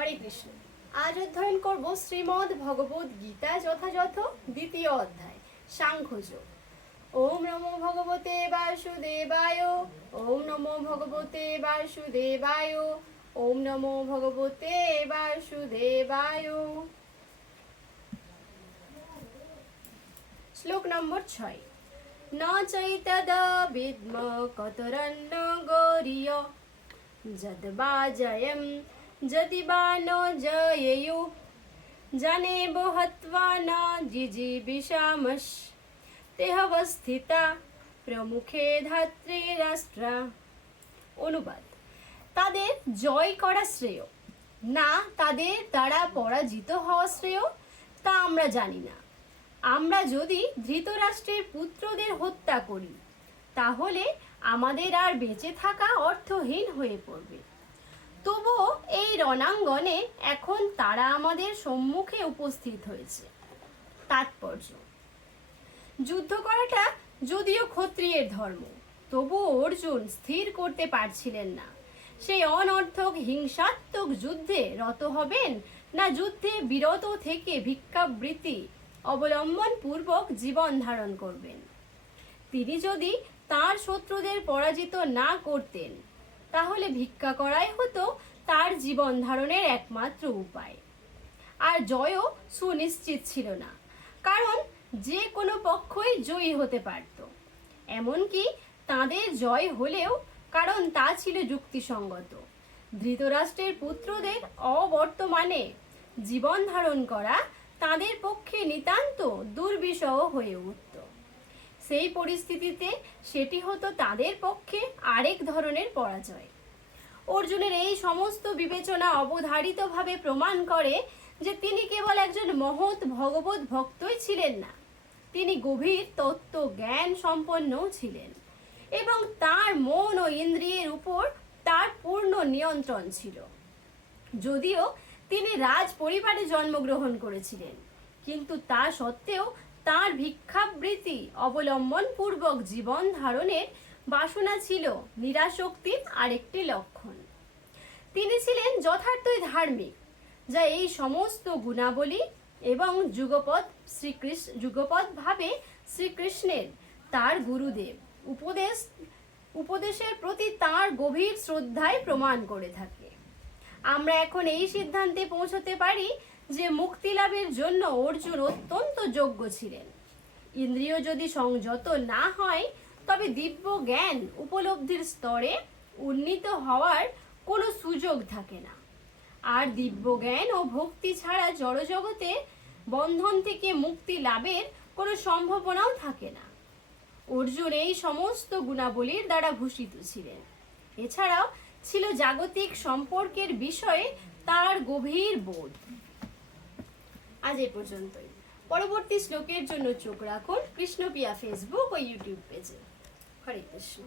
হরে কৃষ্ণ। আজ অধ্যয়ন করব শ্রীমদ্ ভগবত গীতা যথাযথ দ্বিতীয় অধ্যায়, সাংখ্যযোগ। ওম নমো ভগবতে বাসুদেবায়, ওম নমো ভগবতে বাসুদেবায়, ওম নমো ভগবতে বাসুদেবায়। শ্লোক নম্বর ছয়। ন চৈতদ বিদ্ম কতরন্ন গৌরীয়, যদ্বা জয়ম জয়েয়ু জানে বহত্বা ন জিজিবিষামশ তেহবস্থিতা প্রমুখে ধাত্রী রাষ্ট্রা অনুবাদ তাদের জয় করা শ্রেয় না তাদের দ্বারা পরাজিত হওয়া শ্রেয় তা আমরা জানি না আমরা যদি ধৃতরাষ্ট্রের পুত্রদের হত্যা করি তাহলে আমাদের আর বেঁচে থাকা অর্থহীন হয়ে পড়বে তবুও এই রণাঙ্গনে এখন তারা আমাদের সম্মুখে উপস্থিত হয়েছে। তাৎপর্য। যুদ্ধ করাটা যদিও ক্ষত্রিয়ের ধর্ম, তবু অর্জুন স্থির করতে পারছিলেন না। সেই অনর্থক হিংসাত্মক যুদ্ধে রত হবেন না যুদ্ধে বিরত থেকে ভিক্ষাবৃত্তি অবলম্বন পূর্বক জীবন ধারণ করবেন। তিনি যদি তার শত্রুদের পরাজিত না করতেন, তাহলে ভিক্ষা করাই হতো তার জীবন ধারণের একমাত্র উপায়। আর জয়ও সুনিশ্চিত ছিল না, কারণ যে কোনো পক্ষই জয়ী হতে পারত। এমনকি তাদের জয় হলেও কারণ তা ছিল যুক্তিসঙ্গত। ধৃতরাষ্ট্রের পুত্রদের অবর্তমানে জীবন ধারণ করা তাদের পক্ষে নিতান্ত দুর্বিষহ হয়ে উঠত। সেই পরিস্থিতিতে সেটি হতো তাদের পক্ষে আরেক ধরনের পরাজয়। অর্জুনের এই সমস্ত বিবেচনা অবধারিতভাবে প্রমাণ করে যে তিনি কেবল একজন মহৎ ভগবত ভক্তই ছিলেন না, তিনি গভীর তত্ত্ব জ্ঞান সম্পন্নও ছিলেন এবং তার মন ও ইন্দ্রিয়ের উপর তার পূর্ণ নিয়ন্ত্রণ ছিল। যদিও তিনি রাজ পরিবারে জন্মগ্রহণ করেছিলেন, কিন্তু তা সত্ত্বেও তার ভিক্ষাবৃত্তি অবলম্বন পূর্বক জীবন ধারণের বাসনা ছিল নিরাশক্তির আরেকটি লক্ষণ। তিনি ছিলেন যথার্থই ধার্মিক, যা এই সমস্ত গুণাবলী এবং যুগপদ শ্রীকৃষ্ণ যুগপৎ ভাবে শ্রীকৃষ্ণের, তার গুরুদেব উপদেশ, উপদেশের প্রতি তার গভীর শ্রদ্ধায় প্রমাণ করে থাকে। আমরা এখন এই সিদ্ধান্তে পৌঁছতে পারি যে মুক্তি লাভের জন্য অর্জুন অত্যন্ত যোগ্য ছিলেন। ইন্দ্রিয় যদি সংযত না হয়, তবে দিব্য জ্ঞান উপলব্ধির স্তরে উন্নীত হওয়ার কোনো সুযোগ থাকে না। আর দিব্য জ্ঞান ও ভক্তি ছাড়া জড়জগতে বন্ধন থেকে মুক্তি লাভের কোনো সম্ভাবনাও থাকে না। অর্জুন এই সমস্ত গুণাবলীর দ্বারা ভূষিত ছিলেন। এছাড়াও ছিল জাগতিক সম্পর্কের বিষয়ে তার গভীর বোধ। আজ এ পর্যন্তই। পরবর্তী শ্লোকের জন্য চোখ রাখুন কৃষ্ণপিয়া ফেসবুক ও ইউটিউব পেজে। হরে কৃষ্ণ।